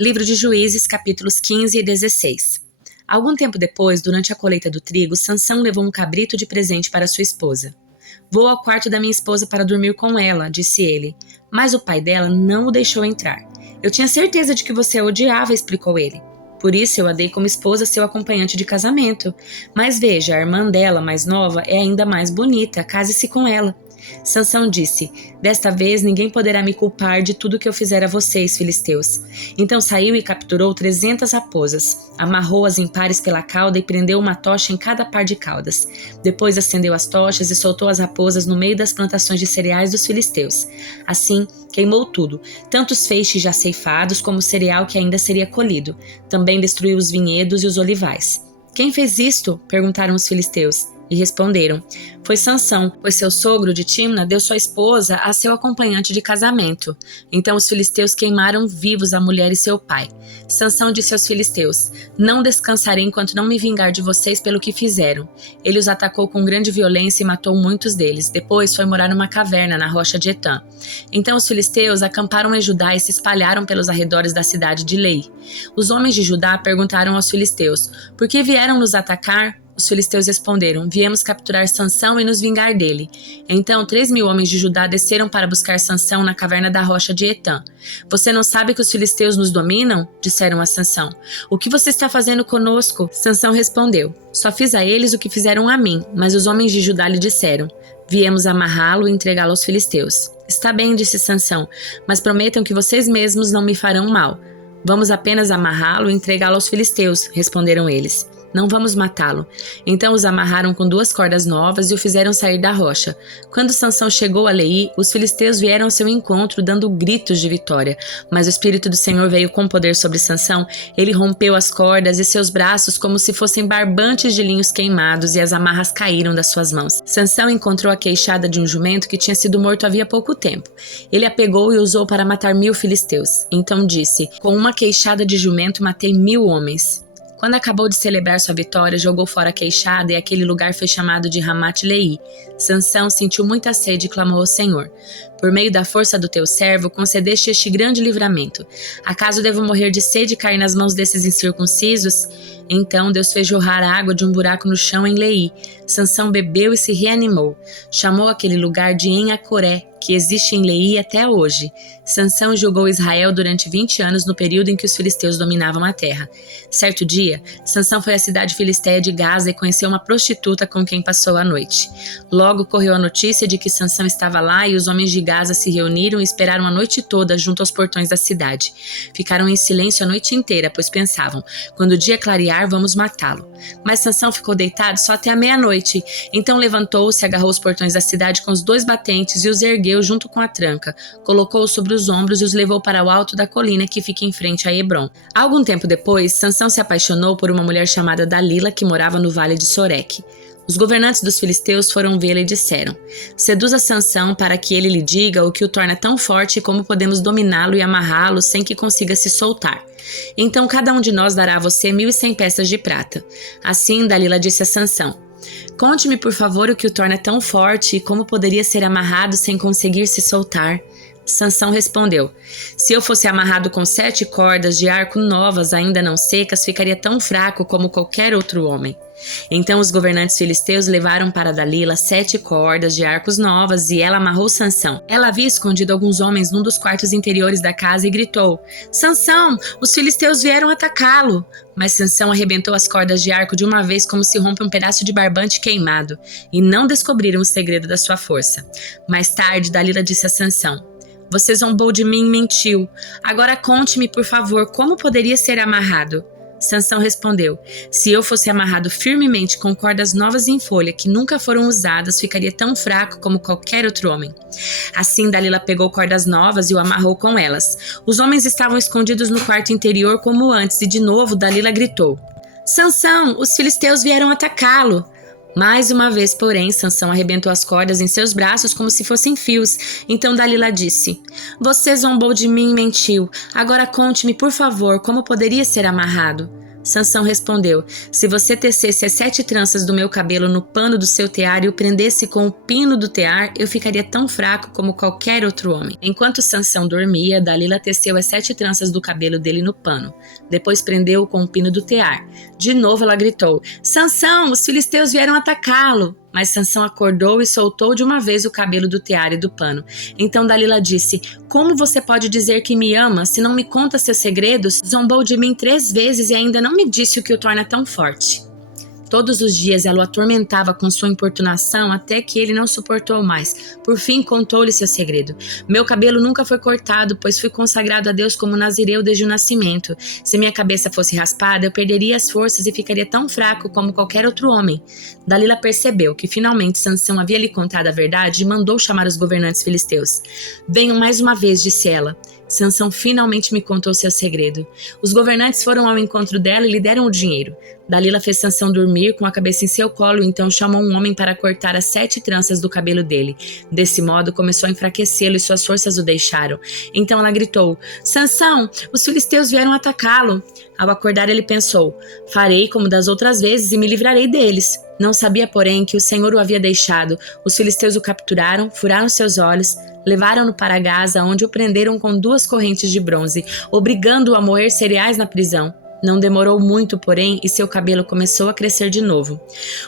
Livro de Juízes, capítulos 15 e 16. Algum tempo depois, durante a colheita do trigo, Sansão levou um cabrito de presente para sua esposa. "Vou ao quarto da minha esposa para dormir com ela", disse ele. Mas o pai dela não o deixou entrar. "Eu tinha certeza de que você a odiava", explicou ele. "Por isso eu a dei como esposa seu acompanhante de casamento. Mas veja, a irmã dela, mais nova, é ainda mais bonita. Case-se com ela." Sansão disse: "Desta vez ninguém poderá me culpar de tudo que eu fizer a vocês, filisteus." Então saiu e capturou 300 raposas, amarrou-as em pares pela cauda e prendeu uma tocha em cada par de caudas. Depois acendeu as tochas e soltou as raposas no meio das plantações de cereais dos filisteus. Assim, queimou tudo, tanto os feixes já ceifados como o cereal que ainda seria colhido. Também destruiu os vinhedos e os olivais. "Quem fez isto?" perguntaram os filisteus. E responderam: "Foi Sansão, pois seu sogro de Timna deu sua esposa a seu acompanhante de casamento." Então os filisteus queimaram vivos a mulher e seu pai. Sansão disse aos filisteus: "Não descansarei enquanto não me vingar de vocês pelo que fizeram." Ele os atacou com grande violência e matou muitos deles. Depois foi morar numa caverna na rocha de Etã. Então os filisteus acamparam em Judá e se espalharam pelos arredores da cidade de Lei. Os homens de Judá perguntaram aos filisteus: "Por que vieram nos atacar?" Os filisteus responderam: "Viemos capturar Sansão e nos vingar dele." Então 3.000 homens de Judá desceram para buscar Sansão na caverna da rocha de Etã. "Você não sabe que os filisteus nos dominam?" disseram a Sansão. "O que você está fazendo conosco?" Sansão respondeu: "Só fiz a eles o que fizeram a mim." Mas os homens de Judá lhe disseram: "Viemos amarrá-lo e entregá-lo aos filisteus." "Está bem", disse Sansão, "mas prometam que vocês mesmos não me farão mal." "Vamos apenas amarrá-lo e entregá-lo aos filisteus", responderam eles. "Não vamos matá-lo." Então os amarraram com 2 cordas novas e o fizeram sair da rocha. Quando Sansão chegou a Leí, os filisteus vieram ao seu encontro dando gritos de vitória. Mas o Espírito do Senhor veio com poder sobre Sansão. Ele rompeu as cordas e seus braços como se fossem barbantes de linhos queimados, e as amarras caíram das suas mãos. Sansão encontrou a queixada de um jumento que tinha sido morto havia pouco tempo. Ele a pegou e usou para matar 1.000 filisteus. Então disse: "Com uma queixada de jumento matei 1.000 homens." Quando acabou de celebrar sua vitória, jogou fora a queixada e aquele lugar foi chamado de Ramat-Leí. Sansão sentiu muita sede e clamou ao Senhor: "Por meio da força do teu servo, concedeste este grande livramento. Acaso devo morrer de sede e cair nas mãos desses incircuncisos?" Então Deus fez jorrar água de um buraco no chão em Leí. Sansão bebeu e se reanimou. Chamou aquele lugar de En-Acoré, que existe em Leí até hoje. Sansão julgou Israel durante 20 anos no período em que os filisteus dominavam a terra. Certo dia, Sansão foi à cidade filisteia de Gaza e conheceu uma prostituta com quem passou a noite. Logo correu a notícia de que Sansão estava lá e os homens de Gaza se reuniram e esperaram a noite toda junto aos portões da cidade. Ficaram em silêncio a noite inteira, pois pensavam: quando o dia clarear, vamos matá-lo. Mas Sansão ficou deitado só até a meia-noite. Então levantou-se, agarrou os portões da cidade com os 2 batentes e os ergueu junto com a tranca, colocou-os sobre os ombros e os levou para o alto da colina que fica em frente a Hebrom. Algum tempo depois, Sansão se apaixonou por uma mulher chamada Dalila, que morava no vale de Soreque. Os governantes dos filisteus foram vê-la e disseram: "Seduza Sansão para que ele lhe diga o que o torna tão forte e como podemos dominá-lo e amarrá-lo sem que consiga se soltar. Então cada um de nós dará a você 1.100 peças de prata." Assim Dalila disse a Sansão: "Conte-me, por favor, o que o torna tão forte e como poderia ser amarrado sem conseguir se soltar." Sansão respondeu: "Se eu fosse amarrado com 7 cordas de arco novas, ainda não secas, ficaria tão fraco como qualquer outro homem." Então os governantes filisteus levaram para Dalila 7 cordas de arcos novas e ela amarrou Sansão. Ela havia escondido alguns homens num dos quartos interiores da casa e gritou: "Sansão, os filisteus vieram atacá-lo!" Mas Sansão arrebentou as cordas de arco de uma vez como se rompe um pedaço de barbante queimado, e não descobriram o segredo da sua força. Mais tarde, Dalila disse a Sansão: "Você zombou de mim e mentiu. Agora conte-me, por favor, como poderia ser amarrado." Sansão respondeu: "Se eu fosse amarrado firmemente com cordas novas em folha que nunca foram usadas, ficaria tão fraco como qualquer outro homem." Assim Dalila pegou cordas novas e o amarrou com elas. Os homens estavam escondidos no quarto interior como antes e de novo Dalila gritou: "Sansão, os filisteus vieram atacá-lo." Mais uma vez, porém, Sansão arrebentou as cordas em seus braços como se fossem fios. Então Dalila disse: "Você zombou de mim e mentiu. Agora conte-me, por favor, como poderia ser amarrado." Sansão respondeu: se você tecesse as 7 tranças do meu cabelo no pano do seu tear e o prendesse com o pino do tear, eu ficaria tão fraco como qualquer outro homem. Enquanto Sansão dormia, Dalila teceu as 7 tranças do cabelo dele no pano. Depois prendeu-o com o pino do tear. De novo ela gritou: Sansão, os filisteus vieram atacá-lo! Mas Sansão acordou e soltou de uma vez o cabelo do tear e do pano. Então Dalila disse: como você pode dizer que me ama se não me conta seus segredos? Zombou de mim 3 vezes e ainda não me disse o que o torna tão forte. Todos os dias ela o atormentava com sua importunação até que ele não suportou mais. Por fim, contou-lhe seu segredo. Meu cabelo nunca foi cortado, pois fui consagrado a Deus como nazireu desde o nascimento. Se minha cabeça fosse raspada, eu perderia as forças e ficaria tão fraco como qualquer outro homem. Dalila percebeu que finalmente Sansão havia lhe contado a verdade e mandou chamar os governantes filisteus. Venham mais uma vez, disse ela. Sansão finalmente me contou seu segredo. Os governantes foram ao encontro dela e lhe deram o dinheiro. Dalila fez Sansão dormir com a cabeça em seu colo e então chamou um homem para cortar as 7 tranças do cabelo dele. Desse modo, começou a enfraquecê-lo e suas forças o deixaram. Então ela gritou: Sansão, os filisteus vieram atacá-lo. Ao acordar, ele pensou: farei como das outras vezes e me livrarei deles. Não sabia, porém, que o Senhor o havia deixado. Os filisteus o capturaram, furaram seus olhos, levaram-no para Gaza, onde o prenderam com 2 correntes de bronze, obrigando-o a moer cereais na prisão. Não demorou muito, porém, e seu cabelo começou a crescer de novo.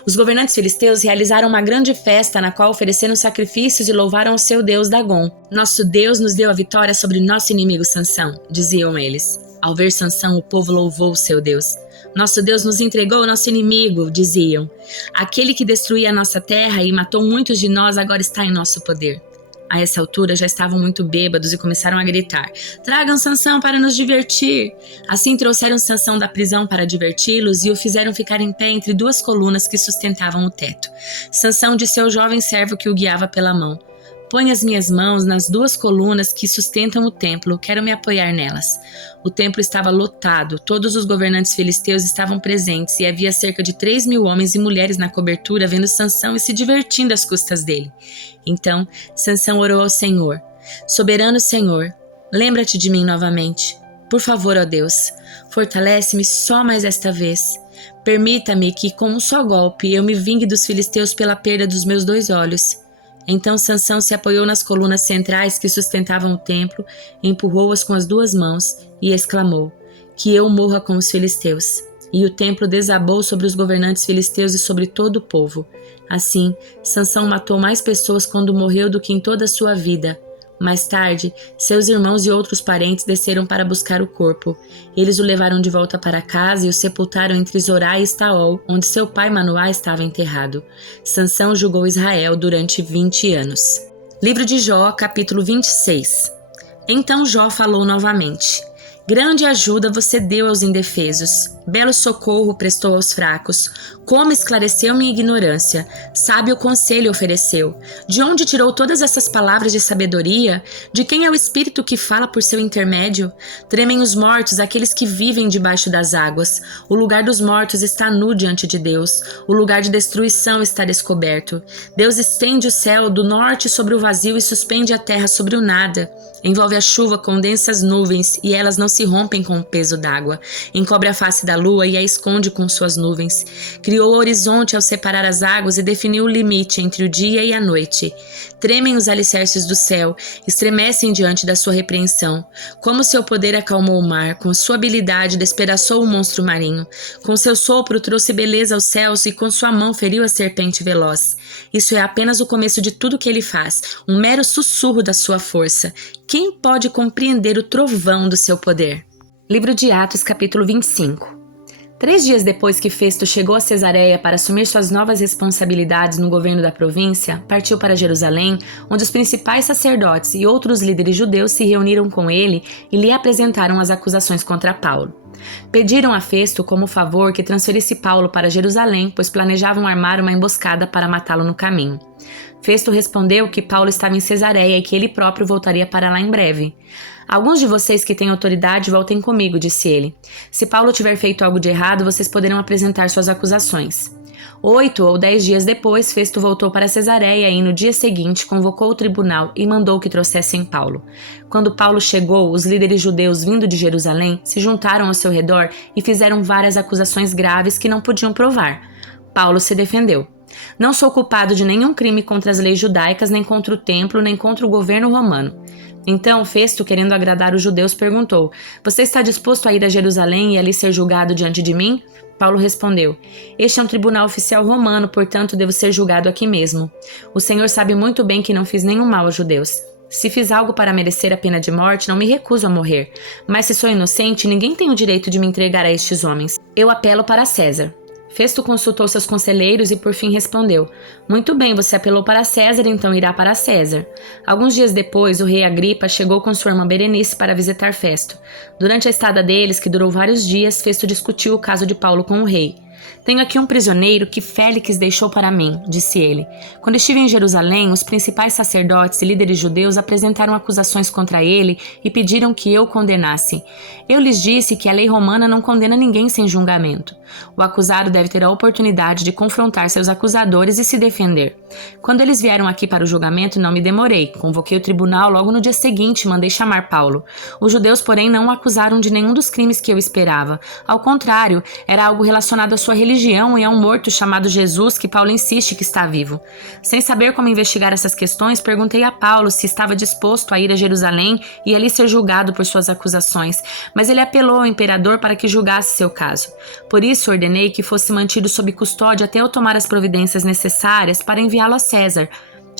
Os governantes filisteus realizaram uma grande festa na qual ofereceram sacrifícios e louvaram o seu deus Dagom. Nosso Deus nos deu a vitória sobre nosso inimigo Sansão, diziam eles. Ao ver Sansão, o povo louvou o seu Deus. Nosso Deus nos entregou o nosso inimigo, diziam. Aquele que destruía a nossa terra e matou muitos de nós agora está em nosso poder. A essa altura já estavam muito bêbados e começaram a gritar: tragam Sansão para nos divertir! Assim trouxeram Sansão da prisão para diverti-los e o fizeram ficar em pé entre 2 colunas que sustentavam o teto. Sansão disse ao jovem servo que o guiava pela mão: põe as minhas mãos nas 2 colunas que sustentam o templo, quero me apoiar nelas. O templo estava lotado, todos os governantes filisteus estavam presentes e havia cerca de 3.000 homens e mulheres na cobertura vendo Sansão e se divertindo às custas dele. Então, Sansão orou ao Senhor: soberano Senhor, lembra-te de mim novamente. Por favor, ó Deus, fortalece-me só mais esta vez. Permita-me que, com um só golpe, eu me vingue dos filisteus pela perda dos meus 2 olhos. Então Sansão se apoiou nas colunas centrais que sustentavam o templo, empurrou-as com as 2 mãos e exclamou: que eu morra com os filisteus. E o templo desabou sobre os governantes filisteus e sobre todo o povo. Assim, Sansão matou mais pessoas quando morreu do que em toda a sua vida. Mais tarde, seus irmãos e outros parentes desceram para buscar o corpo. Eles o levaram de volta para casa e o sepultaram entre Zorá e Estaol, onde seu pai Manoá estava enterrado. Sansão julgou Israel durante 20 anos. Livro de Jó, capítulo 26. Então Jó falou novamente: grande ajuda você deu aos indefesos, belo socorro prestou aos fracos. Como esclareceu minha ignorância, sábio conselho ofereceu. De onde tirou todas essas palavras de sabedoria? De quem é o espírito que fala por seu intermédio? Tremem os mortos, aqueles que vivem debaixo das águas. O lugar dos mortos está nu diante de Deus. O lugar de destruição está descoberto. Deus estende o céu do norte sobre o vazio e suspende a terra sobre o nada. Envolve a chuva com densas nuvens e elas não se rompem com o peso d'água. Encobre a face da lua e a esconde com suas nuvens. Criou o horizonte ao separar as águas e definiu o limite entre o dia e a noite. Tremem os alicerces do céu, estremecem diante da sua repreensão. Como seu poder acalmou o mar, com sua habilidade despedaçou o monstro marinho. Com seu sopro trouxe beleza aos céus e com sua mão feriu a serpente veloz. Isso é apenas o começo de tudo que ele faz, um mero sussurro da sua força. Quem pode compreender o trovão do seu poder? Livro de Atos, capítulo 25. 3 dias depois que Festo chegou a Cesareia para assumir suas novas responsabilidades no governo da província, partiu para Jerusalém, onde os principais sacerdotes e outros líderes judeus se reuniram com ele e lhe apresentaram as acusações contra Paulo. Pediram a Festo como favor que transferisse Paulo para Jerusalém, pois planejavam armar uma emboscada para matá-lo no caminho. Festo respondeu que Paulo estava em Cesareia e que ele próprio voltaria para lá em breve. Alguns de vocês que têm autoridade voltem comigo, disse ele. Se Paulo tiver feito algo de errado, vocês poderão apresentar suas acusações. 8 ou 10 dias depois, Festo voltou para Cesareia e no dia seguinte convocou o tribunal e mandou que trouxessem Paulo. Quando Paulo chegou, os líderes judeus vindo de Jerusalém se juntaram ao seu redor e fizeram várias acusações graves que não podiam provar. Paulo se defendeu. Não sou culpado de nenhum crime contra as leis judaicas, nem contra o templo, nem contra o governo romano. Então, Festo, querendo agradar os judeus, perguntou: Você está disposto a ir a Jerusalém e ali ser julgado diante de mim? Paulo respondeu: Este é um tribunal oficial romano, portanto devo ser julgado aqui mesmo. O Senhor sabe muito bem que não fiz nenhum mal aos judeus. Se fiz algo para merecer a pena de morte, não me recuso a morrer. Mas se sou inocente, ninguém tem o direito de me entregar a estes homens. Eu apelo para César. Festo consultou seus conselheiros e por fim respondeu: Muito bem, você apelou para César, então irá para César. Alguns dias depois, o rei Agripa chegou com sua irmã Berenice para visitar Festo. Durante a estada deles, que durou vários dias, Festo discutiu o caso de Paulo com o rei. Tenho aqui um prisioneiro que Félix deixou para mim, disse ele. Quando estive em Jerusalém, os principais sacerdotes e líderes judeus apresentaram acusações contra ele e pediram que eu o condenasse. Eu lhes disse que a lei romana não condena ninguém sem julgamento. O acusado deve ter a oportunidade de confrontar seus acusadores e se defender. Quando eles vieram aqui para o julgamento, não me demorei. Convoquei o tribunal logo no dia seguinte e mandei chamar Paulo. Os judeus, porém, não o acusaram de nenhum dos crimes que eu esperava. Ao contrário, era algo relacionado à sua religião e a um morto chamado Jesus que Paulo insiste que está vivo. Sem saber como investigar essas questões, perguntei a Paulo se estava disposto a ir a Jerusalém e ali ser julgado por suas acusações, mas ele apelou ao imperador para que julgasse seu caso. Por isso, ordenei que fosse mantido sob custódia até eu tomar as providências necessárias para enviá-lo a César.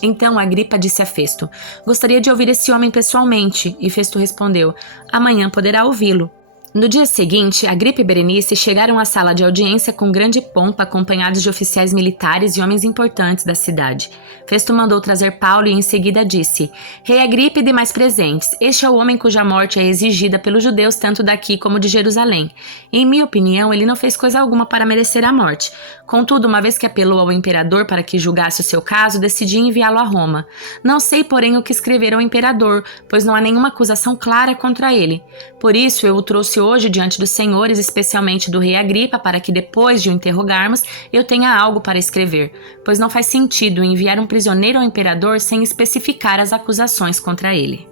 Então Agripa disse a Festo: Gostaria de ouvir esse homem pessoalmente. E Festo respondeu: Amanhã poderá ouvi-lo. No dia seguinte, Agripa e Berenice chegaram à sala de audiência com grande pompa, acompanhados de oficiais militares e homens importantes da cidade. Festo mandou trazer Paulo e em seguida disse: Rei Agripa e demais presentes, este é o homem cuja morte é exigida pelos judeus tanto daqui como de Jerusalém. Em minha opinião, ele não fez coisa alguma para merecer a morte. Contudo, uma vez que apelou ao imperador para que julgasse o seu caso, decidi enviá-lo a Roma. Não sei, porém, o que escrever ao imperador, pois não há nenhuma acusação clara contra ele. Por isso, eu o trouxe hoje diante dos senhores, especialmente do rei Agripa, para que depois de o interrogarmos, eu tenha algo para escrever, pois não faz sentido enviar um prisioneiro ao imperador sem especificar as acusações contra ele.